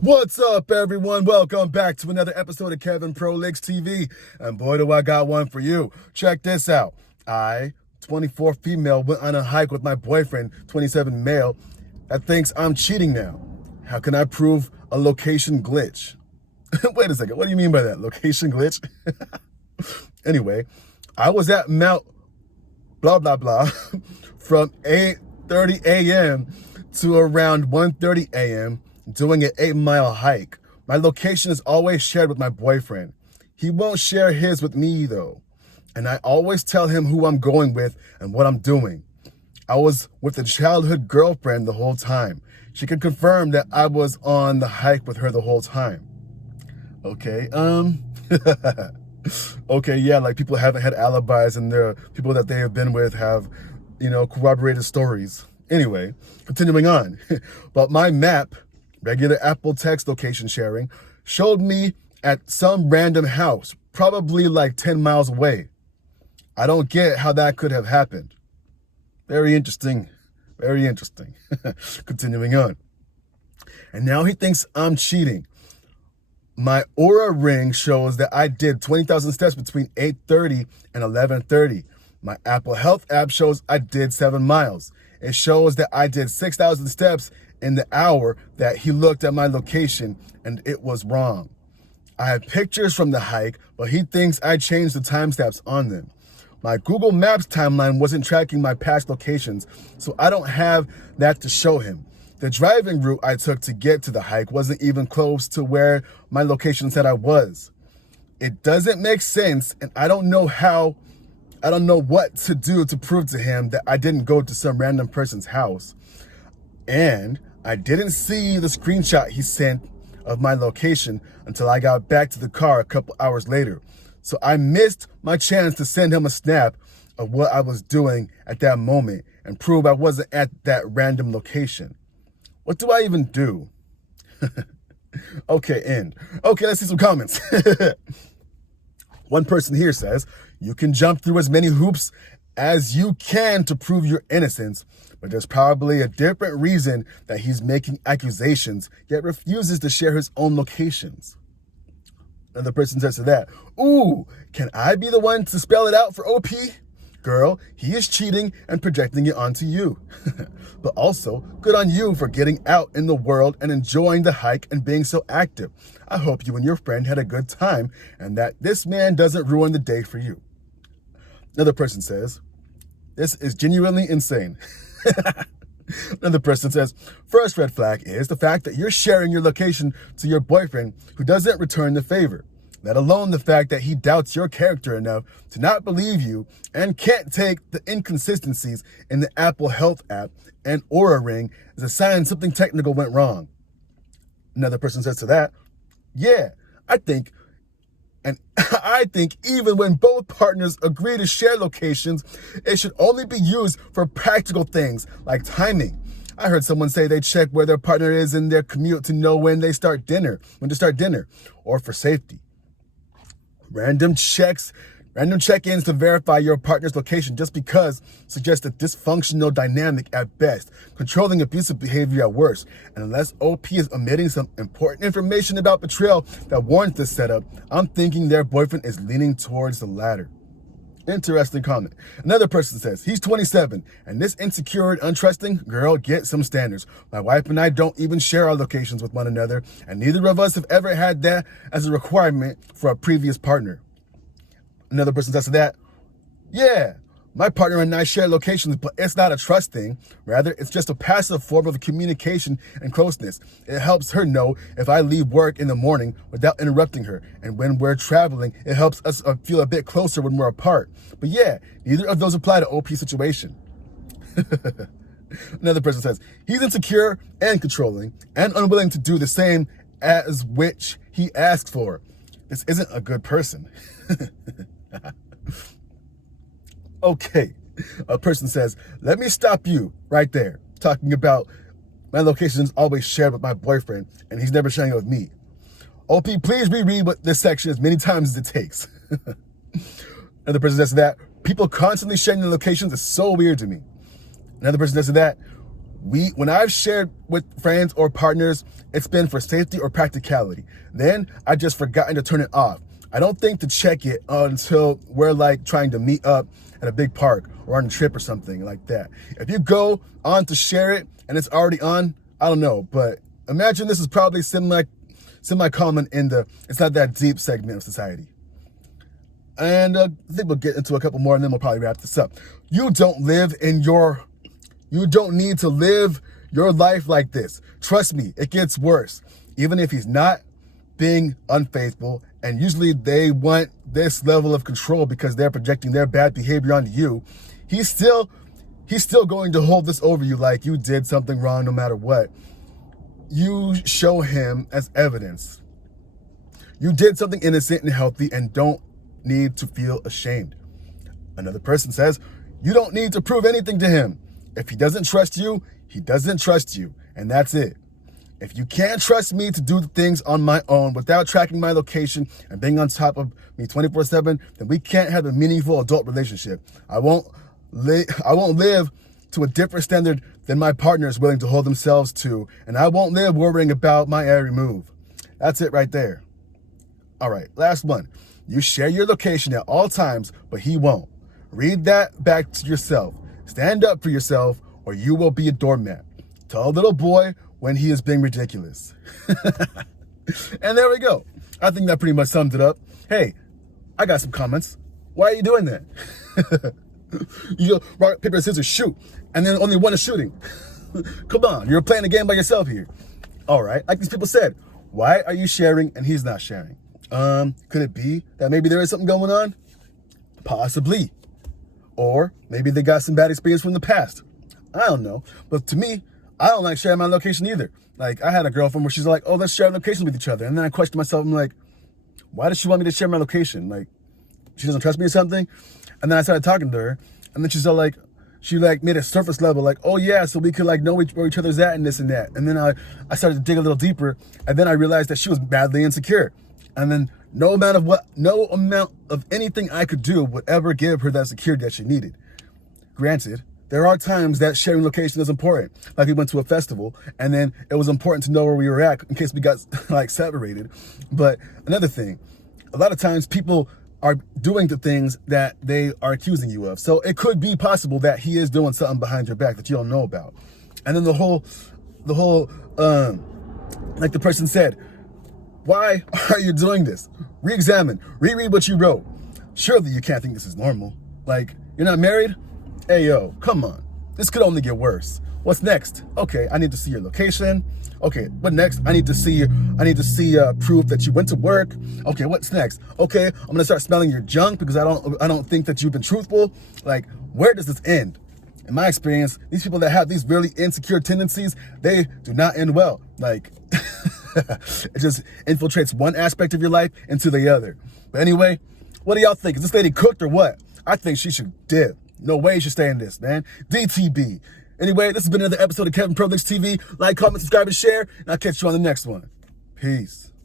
What's up, everyone? Welcome back to another episode of Kevin Pro Leagues TV. And boy, do I got one for you. Check this out. 24 female, went on a hike with my boyfriend, 27 male, that thinks I'm cheating now. How can I prove a location glitch? Wait a second. What do you mean by that? Location glitch? Anyway, I was at Mount blah, blah, blah from 8:30 a.m. to around 1:30 a.m. doing an 8-mile hike. My location is always shared with my boyfriend. He won't share his with me though. And I always tell him who I'm going with and what I'm doing. I was with a childhood girlfriend the whole time. She could confirm that I was on the hike with her the whole time. Okay, okay, yeah, like people haven't had alibis and the people that they have been with have, corroborated stories. Anyway, continuing on. But my map, regular Apple text location sharing, showed me at some random house, probably like 10 miles away. I don't get how that could have happened. Very interesting. Very interesting. Continuing on. And now he thinks I'm cheating. My Aura ring shows that I did 20,000 steps between 8:30 and 11:30. My Apple Health app shows I did 7 miles. It shows that I did 6,000 steps in the hour that he looked at my location, and it was wrong. I have pictures from the hike, but he thinks I changed the timestamps on them. My Google Maps timeline wasn't tracking my past locations, so I don't have that to show him. The driving route I took to get to the hike wasn't even close to where my location said I was. It doesn't make sense, and I don't know what to do to prove to him that I didn't go to some random person's house. And I didn't see the screenshot he sent of my location until I got back to the car a couple hours later. So I missed my chance to send him a snap of what I was doing at that moment and prove I wasn't at that random location. What do I even do? Okay, end. Okay, let's see some comments. One person here says, you can jump through as many hoops as you can to prove your innocence, but there's probably a different reason that he's making accusations, yet refuses to share his own locations. Another person says to that, ooh, can I be the one to spell it out for OP? Girl, he is cheating and projecting it onto you. But also, good on you for getting out in the world and enjoying the hike and being so active. I hope you and your friend had a good time and that this man doesn't ruin the day for you. Another person says, this is genuinely insane. Another person says, first red flag is the fact that you're sharing your location to your boyfriend who doesn't return the favor, let alone the fact that he doubts your character enough to not believe you and can't take the inconsistencies in the Apple Health app and Aura ring as a sign something technical went wrong. Another person says to that, yeah, I think even when both partners agree to share locations, it should only be used for practical things like timing. I heard someone say they check where their partner is in their commute to know when to start dinner, or for safety. Random check-ins to verify your partner's location just because suggests a dysfunctional dynamic at best, controlling abusive behavior at worst. And unless OP is omitting some important information about betrayal that warrants this setup, I'm thinking their boyfriend is leaning towards the latter. Interesting comment. Another person says, he's 27, and this insecure and untrusting girl, get some standards. My wife and I don't even share our locations with one another, and neither of us have ever had that as a requirement for a previous partner. Another person says to that, yeah, my partner and I share locations, but it's not a trust thing. Rather, it's just a passive form of communication and closeness. It helps her know if I leave work in the morning without interrupting her. And when we're traveling, it helps us feel a bit closer when we're apart. But yeah, neither of those apply to OP situation. Another person says, he's insecure and controlling and unwilling to do the same as which he asks for. This isn't a good person. Okay, a person says, let me stop you right there, talking about my location is always shared with my boyfriend and he's never sharing it with me. OP, please reread what this section as many times as it takes. Another person says that, people constantly sharing their locations is so weird to me. Another person says that, When I've shared with friends or partners, it's been for safety or practicality. Then I just forgotten to turn it off. I don't think to check it until we're like trying to meet up at a big park or on a trip or something like that. If you go on to share it and it's already on, I don't know, but imagine this is probably semi-common in the it's not that deep segment of society. And I think we'll get into a couple more and then we'll probably wrap this up. You don't need to live your life like this. Trust me, it gets worse. Even if he's not being unfaithful, and usually they want this level of control because they're projecting their bad behavior onto you, he's still going to hold this over you like you did something wrong no matter what. You show him as evidence. You did something innocent and healthy and don't need to feel ashamed. Another person says, you don't need to prove anything to him. If he doesn't trust you, he doesn't trust you, and that's it. If you can't trust me to do the things on my own without tracking my location and being on top of me 24/7, then we can't have a meaningful adult relationship. I won't live to a different standard than my partner is willing to hold themselves to, and I won't live worrying about my every move. That's it right there. All right, last one. You share your location at all times, but he won't. Read that back to yourself. Stand up for yourself, or you will be a doormat. Tell a little boy when he is being ridiculous. And there we go. I think that pretty much sums it up. Hey, I got some comments. Why are you doing that? You go, rock, paper, scissors, shoot, and then only one is shooting. Come on, you're playing a game by yourself here. All right, like these people said, why are you sharing and he's not sharing? Could it be that maybe there is something going on? Possibly. Or maybe they got some bad experience from the past. I don't know. But to me, I don't like sharing my location either. Like, I had a girlfriend where she's like, oh, let's share location with each other. And then I questioned myself. I'm like, why does she want me to share my location? Like, she doesn't trust me or something? And then I started talking to her. And then she's all like, she like made a surface level, like, oh yeah, so we could like know where each other's at and this and that. And then I started to dig a little deeper. And then I realized that she was badly insecure. And then no amount of anything I could do would ever give her that security that she needed. Granted, there are times that sharing location is important. Like we went to a festival and then it was important to know where we were at in case we got like separated. But another thing, a lot of times people are doing the things that they are accusing you of. So it could be possible that he is doing something behind your back that you don't know about. And then the whole, like the person said, why are you doing this? Re-examine, reread what you wrote. Surely you can't think this is normal. Like, you're not married? Hey, yo, come on. This could only get worse. What's next? Okay, I need to see your location. Okay, what next? I need to see proof that you went to work. Okay, what's next? Okay, I'm gonna start smelling your junk because I don't think that you've been truthful. Like, where does this end? In my experience, these people that have these really insecure tendencies, they do not end well. Like, it just infiltrates one aspect of your life into the other. But anyway, what do y'all think? Is this lady cooked or what? I think she should dip. No way you should stay in this, man. DTB. Anyway, this has been another episode of Kevin Pro Licks TV. Like, comment, subscribe, and share. And I'll catch you on the next one. Peace.